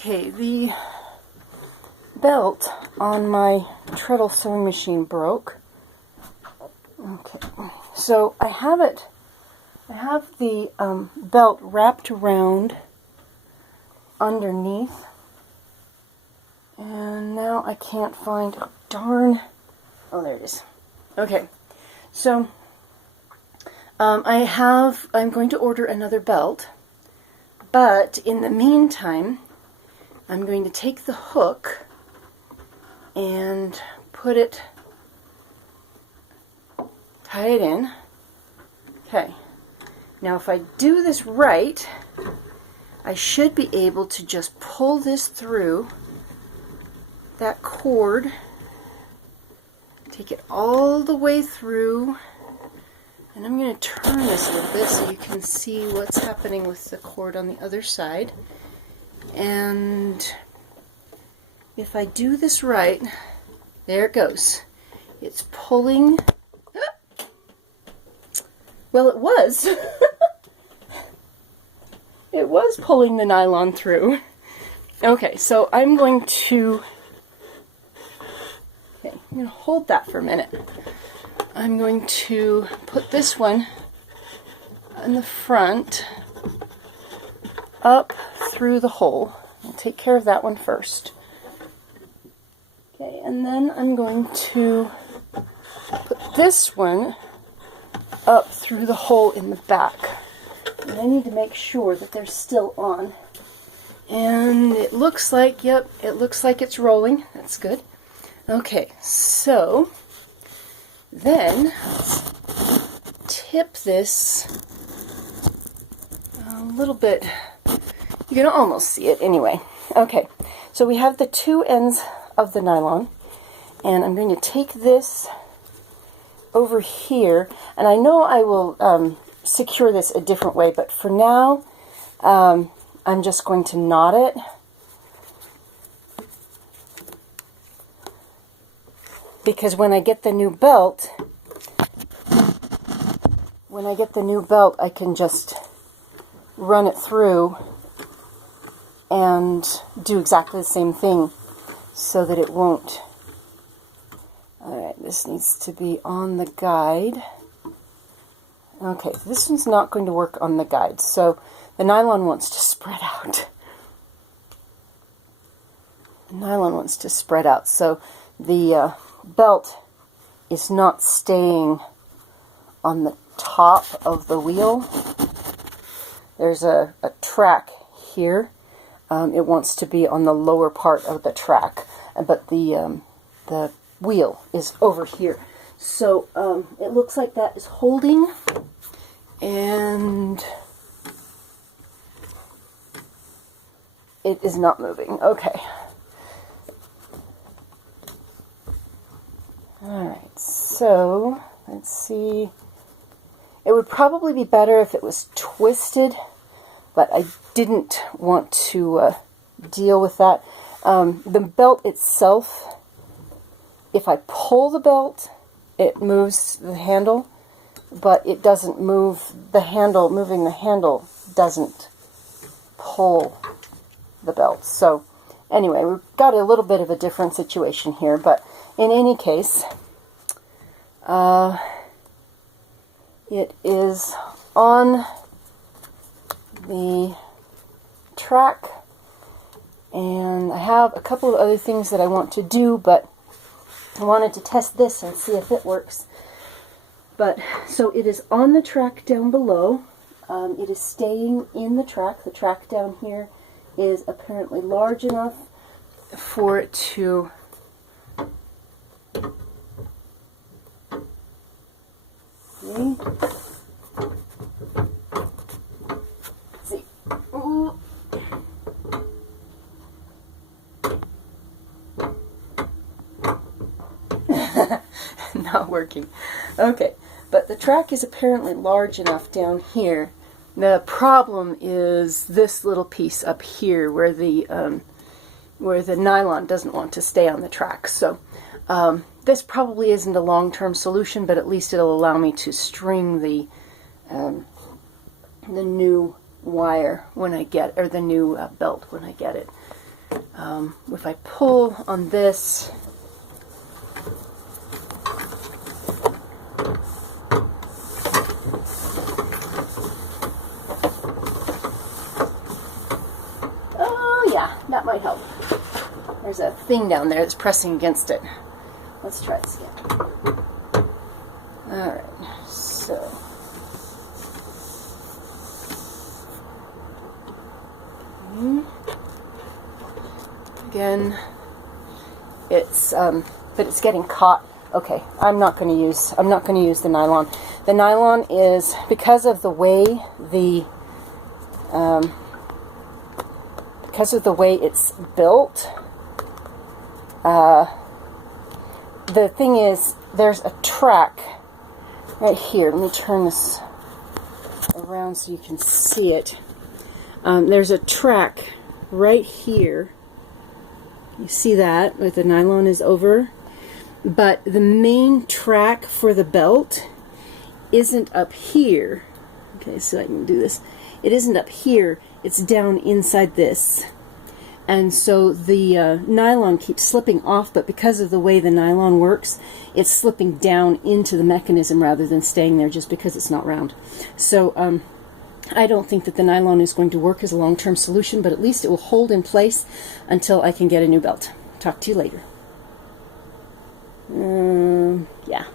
Okay, the belt on my treadle sewing machine broke. Okay, so I have the belt wrapped around underneath, and now I can't find, oh darn, oh there it is. Okay, so I'm going to order another belt, but in the meantime, I'm going to take the hook and tie it in. Okay, now if I do this right, I should be able to just pull this through that cord, take it all the way through, and I'm going to turn this a little bit so you can see what's happening with the cord on the other side. And if I do this right, there it goes. It's pulling. Well, it was. It was pulling the nylon through. Okay, so I'm going to hold that for a minute. I'm going to put this one in the front, up through the hole. I'll take care of that one first. Okay, and then I'm going to put this one up through the hole in the back. And I need to make sure that they're still on. And it looks like, yep, it looks like it's rolling. That's good. Okay, so then let's tip this a little bit. You can almost see it anyway. Okay, so we have the two ends of the nylon, and I'm going to take this over here, and I know I will secure this a different way, but for now I'm just going to knot it. Because when I get the new belt, I can just run it through and do exactly the same thing so that it won't. Alright, this needs to be on the guide. Okay, this one's not going to work on the guide, so the nylon wants to spread out. The nylon wants to spread out, so the belt is not staying on the top of the wheel. There's a track here. It wants to be on the lower part of the track, but the wheel is over here. So it looks like that is holding, and it is not moving. Okay. Alright, so let's see. It would probably be better if it was twisted, but I didn't want to deal with that. The belt itself, if I pull the belt, it moves the handle, but it doesn't move the handle. Moving the handle doesn't pull the belt. So anyway, we've got a little bit of a different situation here, but in any case, it is on the track, and I have a couple of other things that I want to do, but I wanted to test this and see if it works. But so it is on the track down below. It is staying in the track. The track down here is apparently large enough for it to see. Ooh. Not working. Okay, but the track is apparently large enough down here. The problem is this little piece up here where the nylon doesn't want to stay on the track. So this probably isn't a long-term solution, but at least it'll allow me to string the new wire when I get, or the new belt when I get it. If I pull on this, oh yeah, that might help. There's a thing down there that's pressing against it. Let's try this again. Alright, so again, it's but it's getting caught. Okay, I'm not going to use the nylon. The nylon is, because of the way it's built. The thing is, there's a track right here. Let me turn this around so you can see it. There's a track right here. You see that, where the nylon is over? But the main track for the belt isn't up here. Okay, so I can do this. It isn't up here. It's down inside this. And so the nylon keeps slipping off, but because of the way the nylon works, it's slipping down into the mechanism rather than staying there just because it's not round. So I don't think that the nylon is going to work as a long-term solution, but at least it will hold in place until I can get a new belt. Talk to you later. Yeah.